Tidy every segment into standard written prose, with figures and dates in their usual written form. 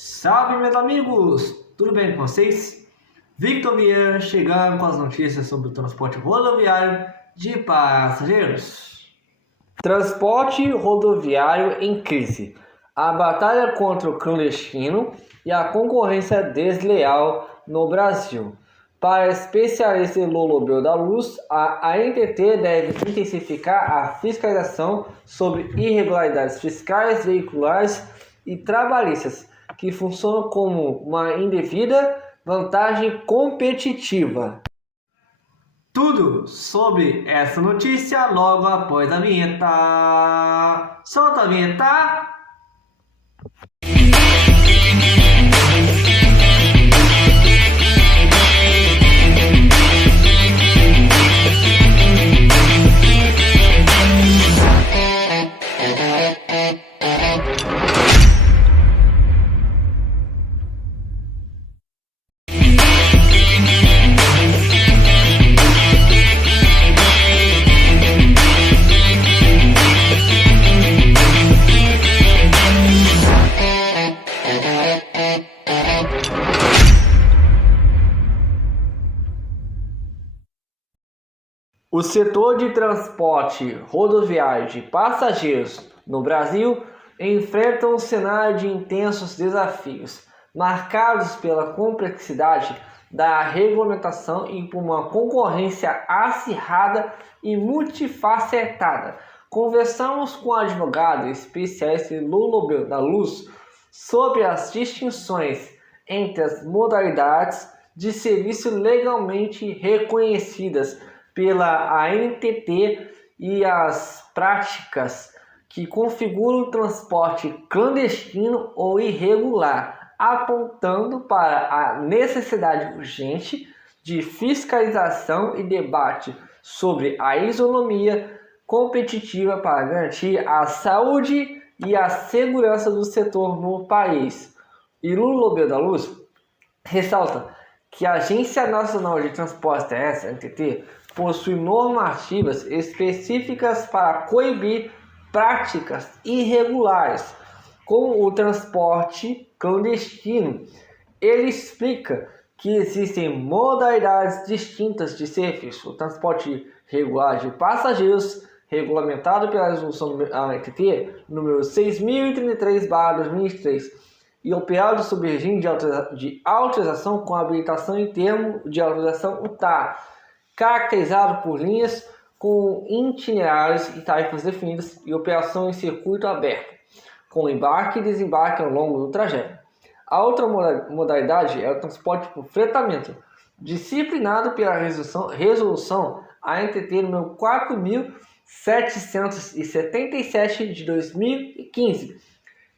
Salve, meus amigos! Tudo bem com vocês? Victor Vieira chegando com as notícias sobre o transporte rodoviário de passageiros. Transporte rodoviário em crise. A batalha contra o clandestino e a concorrência desleal no Brasil. Para especialista Lolobel da Luz, a ANTT deve intensificar a fiscalização sobre irregularidades fiscais, veiculares e trabalhistas, que funcionam como uma indevida vantagem competitiva. Tudo sobre essa notícia logo após a vinheta. Solta a vinheta! O setor de transporte rodoviário de passageiros no Brasil enfrenta um cenário de intensos desafios, marcados pela complexidade da regulamentação e por uma concorrência acirrada e multifacetada. Conversamos com o advogado especialista Lolobel da Luz sobre as distinções entre as modalidades de serviço legalmente reconhecidas pela ANTT e as práticas que configuram o transporte clandestino ou irregular, apontando para a necessidade urgente de fiscalização e debate sobre a isonomia competitiva para garantir a saúde e a segurança do setor no país. E Lolobel da Luz ressalta que a Agência Nacional de Transportes Terrestres, ANTT, possui normativas específicas para coibir práticas irregulares, como o transporte clandestino. Ele explica que existem modalidades distintas de serviço. O transporte regular de passageiros, regulamentado pela resolução ANTT número 6033/2003, e operado sob regime de autorização com habilitação em termo de autorização UTA, caracterizado por linhas com itinerários e tarifas definidas e operação em circuito aberto, com embarque e desembarque ao longo do trajeto. A outra modalidade é o transporte por fretamento, disciplinado pela resolução ANTT número 4777 de 2015,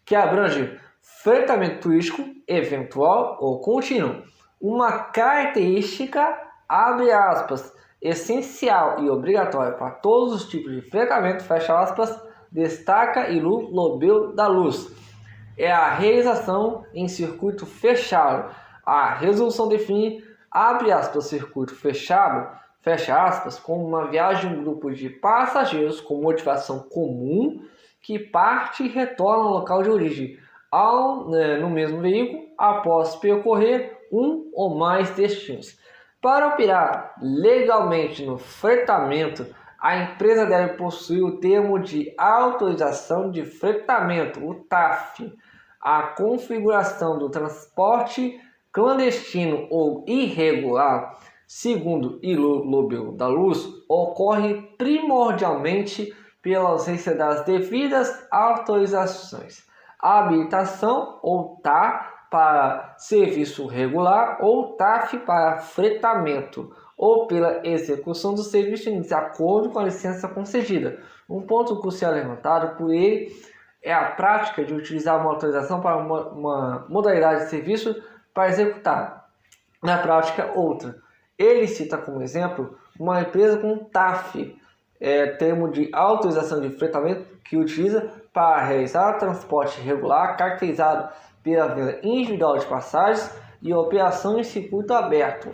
que abrange fretamento turístico, eventual ou contínuo. Uma característica, abre aspas, essencial e obrigatória para todos os tipos de fretamento, fecha aspas, destaca Lolobel da Luz, é a realização em circuito fechado. A resolução define, abre aspas, circuito fechado, fecha aspas, como uma viagem de um grupo de passageiros com motivação comum que parte e retorna ao local de origem no mesmo veículo após percorrer um ou mais destinos. Para operar legalmente no fretamento, a empresa deve possuir o termo de autorização de fretamento, o TAF. A configuração do transporte clandestino ou irregular, segundo Lolobel da Luz, ocorre primordialmente pela ausência das devidas autorizações. A habilitação ou TA para serviço regular ou TAF para fretamento, ou pela execução do serviço em desacordo com a licença concedida. Um ponto crucial levantado por ele é a prática de utilizar uma autorização para uma modalidade de serviço para executar, na prática, outra. Ele cita como exemplo uma empresa com TAF, termo de autorização de fretamento, que utiliza para realizar transporte regular caracterizado pela venda individual de passagens e operação em circuito aberto.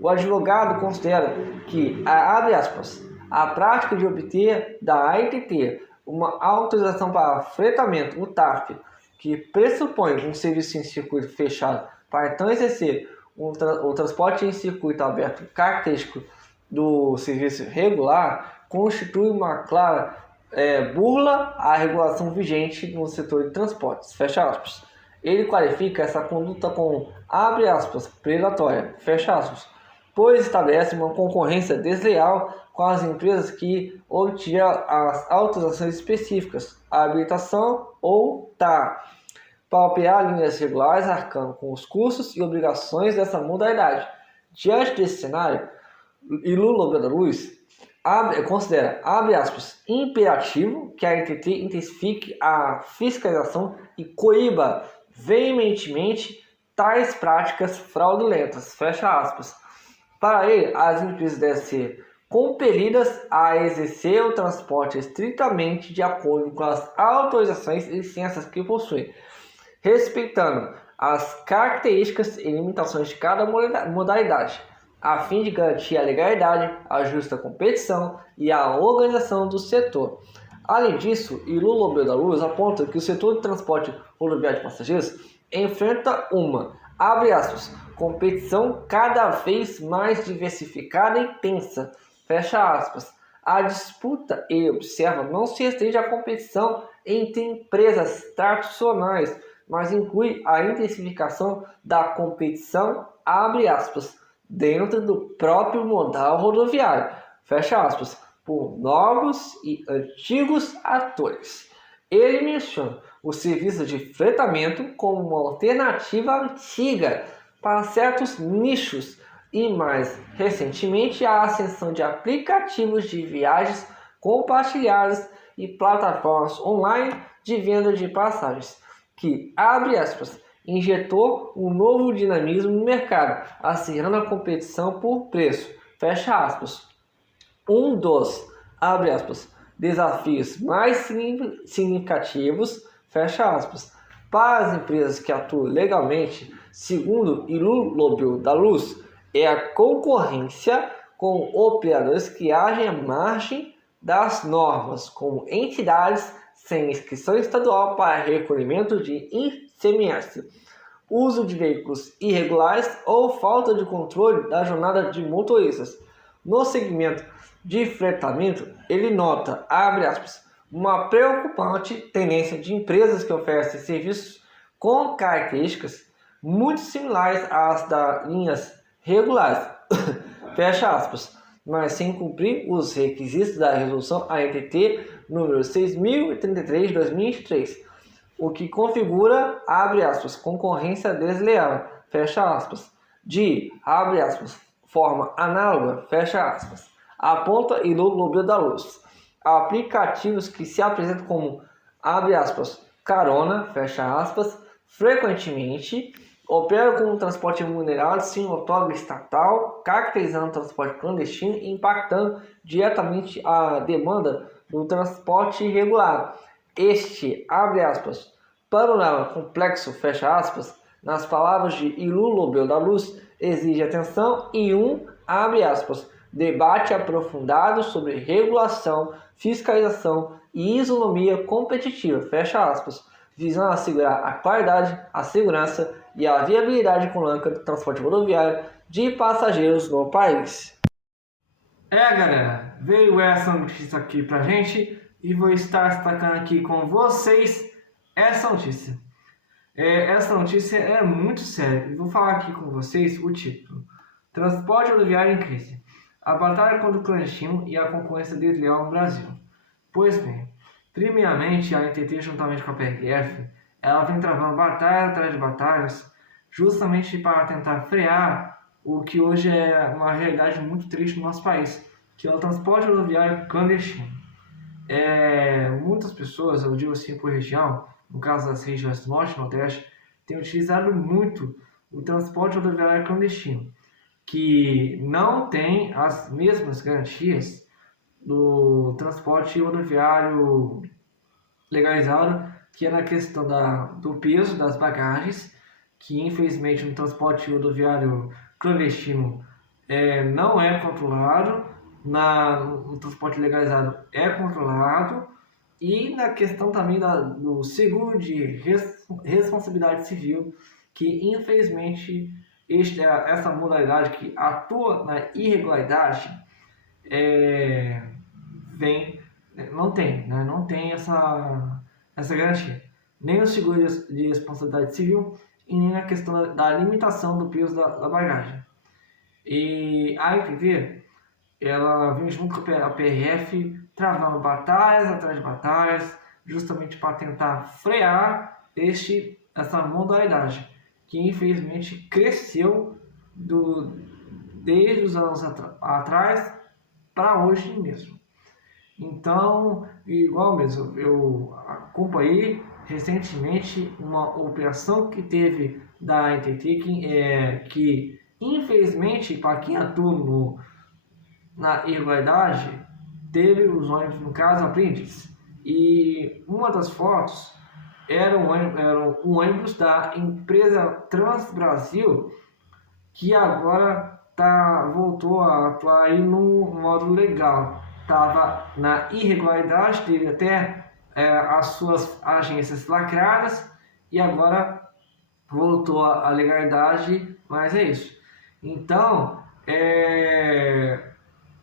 O advogado considera que, abre aspas, a prática de obter da ANTT uma autorização para fretamento, o TAF, que pressupõe um serviço em circuito fechado para então exercer o transporte em circuito aberto característico do serviço regular, constitui uma clara burla à regulação vigente no setor de transportes, fecha aspas. Ele qualifica essa conduta como, abre aspas, predatória, fecha aspas, pois estabelece uma concorrência desleal com as empresas que obtiveram as autorizações específicas, a habilitação ou TAR, para operar linhas regulares, arcando com os custos e obrigações dessa modalidade. Diante desse cenário, Ilu da Luz considera, abre aspas, imperativo que a ANTT intensifique a fiscalização e coíba veementemente tais práticas fraudulentas, fecha aspas. Para ele, as empresas devem ser compelidas a exercer o transporte estritamente de acordo com as autorizações e licenças que possuem, respeitando as características e limitações de cada modalidade, a fim de garantir a legalidade, a justa competição e a organização do setor. Além disso, Ilu da Luz aponta que o setor de transporte rodoviário de passageiros enfrenta uma, abre aspas, competição cada vez mais diversificada e intensa, fecha aspas. A disputa, ele observa, não se restringe à competição entre empresas tradicionais, mas inclui a intensificação da competição, abre aspas, dentro do próprio modal rodoviário, fecha aspas, por novos e antigos atores. Ele menciona o serviço de fretamento como uma alternativa antiga para certos nichos e, mais recentemente, a ascensão de aplicativos de viagens compartilhadas e plataformas online de venda de passagens, que, abre aspas, injetou um novo dinamismo no mercado, acirrando a competição por preço, fecha aspas. Um dos, abre aspas, desafios mais significativos, fecha aspas, para as empresas que atuam legalmente, segundo Ilu da Luz, é a concorrência com operadores que agem à margem das normas, como entidades sem inscrição estadual para recolhimento de ICMS, uso de veículos irregulares ou falta de controle da jornada de motoristas. No segmento de fretamento, ele nota, abre aspas, uma preocupante tendência de empresas que oferecem serviços com características muito similares às das linhas regulares, fecha aspas, mas sem cumprir os requisitos da resolução ANTT número 6033 de 2023, o que configura, abre aspas, concorrência desleal, fecha aspas, de, abre aspas, forma análoga, fecha aspas, aponta Ilu da Luz. Aplicativos que se apresentam como, abre aspas, carona, fecha aspas, frequentemente operam como transporte remunerado sem outorga estatal, caracterizando o transporte clandestino e impactando diretamente a demanda do transporte regular. Este, abre aspas, panorama complexo, fecha aspas, nas palavras de Ilu da Luz, exige atenção e abre aspas, debate aprofundado sobre regulação, fiscalização e isonomia competitiva, fecha aspas, visando assegurar a qualidade, a segurança e a viabilidade econômica do transporte rodoviário de passageiros no país. Galera, veio essa notícia aqui pra gente e vou estar destacando aqui com vocês essa notícia. Essa notícia é muito séria e vou falar aqui com vocês o título: Transporte rodoviário em crise. A batalha contra o clandestino e a concorrência desleal no Brasil. Pois bem, primeiramente a ANTT, juntamente com a PRF, ela vem travando batalha atrás de batalhas, justamente para tentar frear o que hoje é uma realidade muito triste no nosso país, que é o transporte rodoviário clandestino. Muitas pessoas, eu digo assim por região, no caso das regiões do Norte e Nordeste, têm utilizado muito o transporte rodoviário clandestino, que não tem as mesmas garantias do transporte rodoviário legalizado, que é na questão do peso das bagagens, que infelizmente no transporte rodoviário clandestino não é controlado, no transporte legalizado é controlado, E na questão também do seguro de responsabilidade civil, que infelizmente essa modalidade que atua na irregularidade não tem essa garantia. Nem o seguro de responsabilidade civil e nem a questão da limitação do peso da bagagem. E a IPV, ela vem junto com a PRF, travando batalhas atrás de batalhas, justamente para tentar frear essa modalidade, que infelizmente cresceu desde os anos atrás para hoje mesmo. Então, igual mesmo, eu acompanhei recentemente uma operação que teve da NTT, que infelizmente, para quem atua na irregularidade, teve os ônibus, no caso, apreendidos. E uma das fotos era um ônibus da empresa Transbrasil, que agora voltou a atuar aí no modo legal. Estava na irregularidade, teve até as suas agências lacradas e agora voltou à legalidade, mas é isso. Então,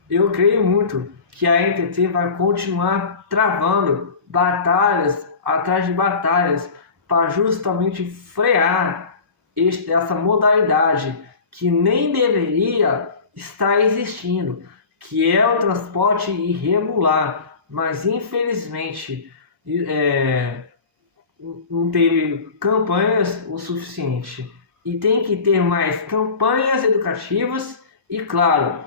eu creio muito que a NTT vai continuar travando batalhas atrás de batalhas para justamente frear essa modalidade que nem deveria estar existindo, que é o transporte irregular, mas infelizmente não teve campanhas o suficiente. E tem que ter mais campanhas educativas e, claro,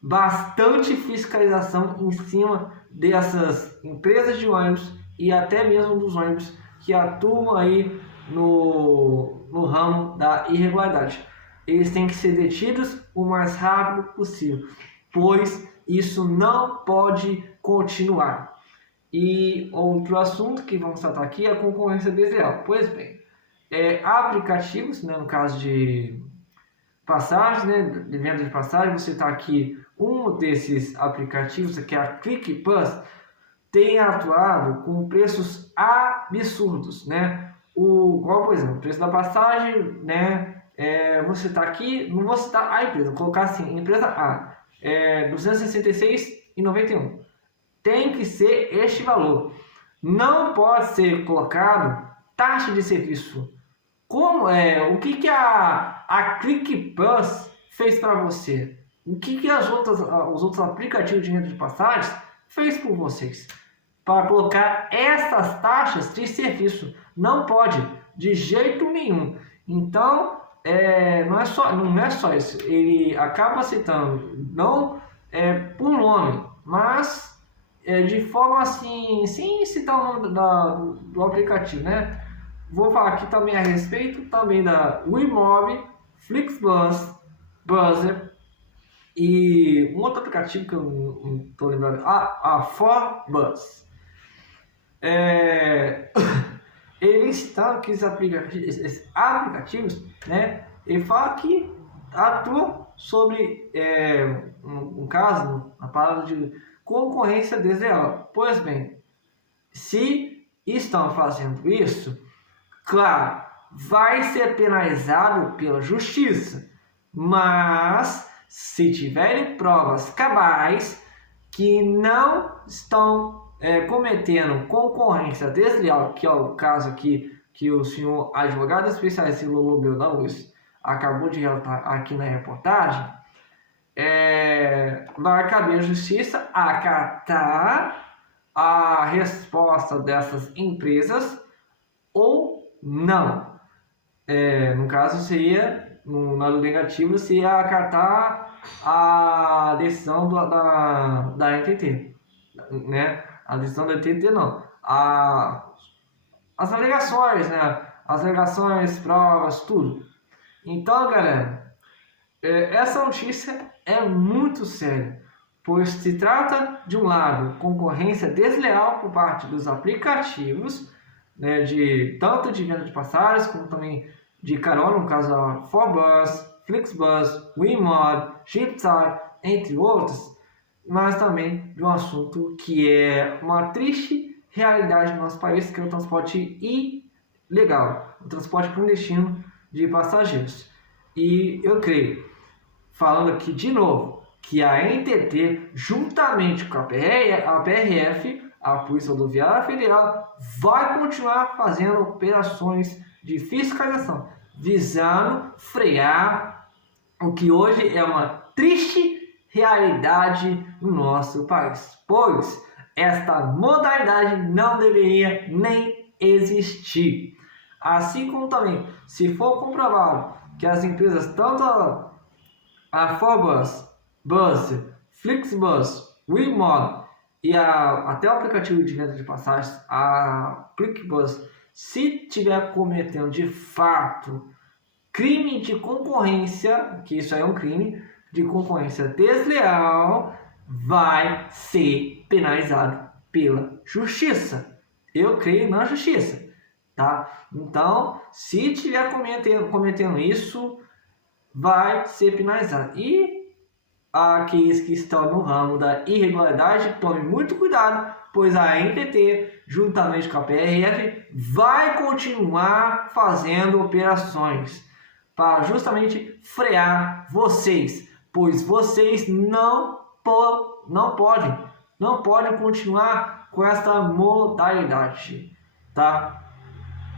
bastante fiscalização em cima dessas empresas de ônibus e até mesmo dos ônibus que atuam aí no ramo da irregularidade. Eles têm que ser detidos o mais rápido possível, pois isso não pode continuar. E outro assunto que vamos tratar aqui é a concorrência desleal. Pois bem, aplicativos, né, no caso de passagem, né, de venda de passagem, você está aqui, um desses aplicativos, que é a ClickBus, tem atuado com preços absurdos, né? Igual, por exemplo, o preço da passagem, né? Você está aqui, não vou citar a empresa, vou colocar assim, empresa A, R$ 266,91. Tem que ser este valor. Não pode ser colocado taxa de serviço. O que a ClickBus fez para você? O que os outros aplicativos de venda de passagens fez por vocês? Para colocar essas taxas de serviço. Não pode, de jeito nenhum. Então, não é só isso. Ele acaba citando, não por nome, mas de forma assim, sem citar o nome do aplicativo, né? Vou falar aqui também a respeito também da WeMob, Flixbus, Buzzer e um outro aplicativo que eu não estou lembrando, a ForBus. Eles estão aqui, esses aplicativos, né? Ele fala que atua sobre, um caso, a palavra de concorrência desleal. Pois bem, se estão fazendo isso, claro, vai ser penalizado pela justiça, mas se tiverem provas cabais que não estão cometendo concorrência desleal, que é o caso aqui que o senhor advogado especialista Lulubel da USP acabou de relatar aqui na reportagem, vai caber à justiça acatar a resposta dessas empresas ou não. No caso seria, no lado negativo, seria acatar a decisão da NTT, né? A decisão da NTT não, as alegações, né? As alegações, provas, tudo. Então, galera, essa notícia é muito séria, pois se trata, de um lado, concorrência desleal por parte dos aplicativos, né, tanto de venda de passagens, como também de carona, no caso a ForBus, Flixbus, WeMob, Shipstar, entre outros, mas também de um assunto que é uma triste realidade no nosso país, que é o transporte ilegal, o transporte clandestino de passageiros. E eu creio, falando aqui de novo, que a NTT, juntamente com a PRF, a Polícia Rodoviária Federal, vai continuar fazendo operações de fiscalização, visando frear o que hoje é uma triste realidade no nosso país, pois esta modalidade não deveria nem existir. Assim como também, se for comprovado que as empresas, tanto a Forbus, Busser, Flixbus, WeMod e até o aplicativo de venda de passagens, a ClickBus, se tiver cometendo de fato crime de concorrência, que isso aí é um crime de concorrência desleal, vai ser penalizado pela justiça. Eu creio na justiça, tá? Então, se tiver cometendo isso, vai ser penalizado. E aqueles que estão no ramo da irregularidade, tome muito cuidado, pois a NTT, juntamente com a PRF, vai continuar fazendo operações para justamente frear vocês, pois vocês não podem continuar com essa modalidade, tá?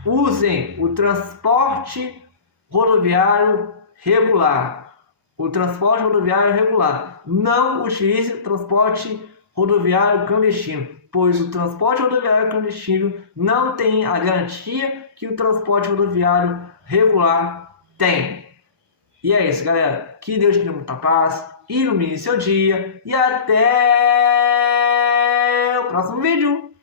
Usem o transporte rodoviário regular. O transporte rodoviário regular. Não utilize o transporte rodoviário clandestino, pois o transporte rodoviário clandestino não tem a garantia que o transporte rodoviário regular tem. E é isso, galera. Que Deus te dê muita paz, ilumine seu dia e até o próximo vídeo.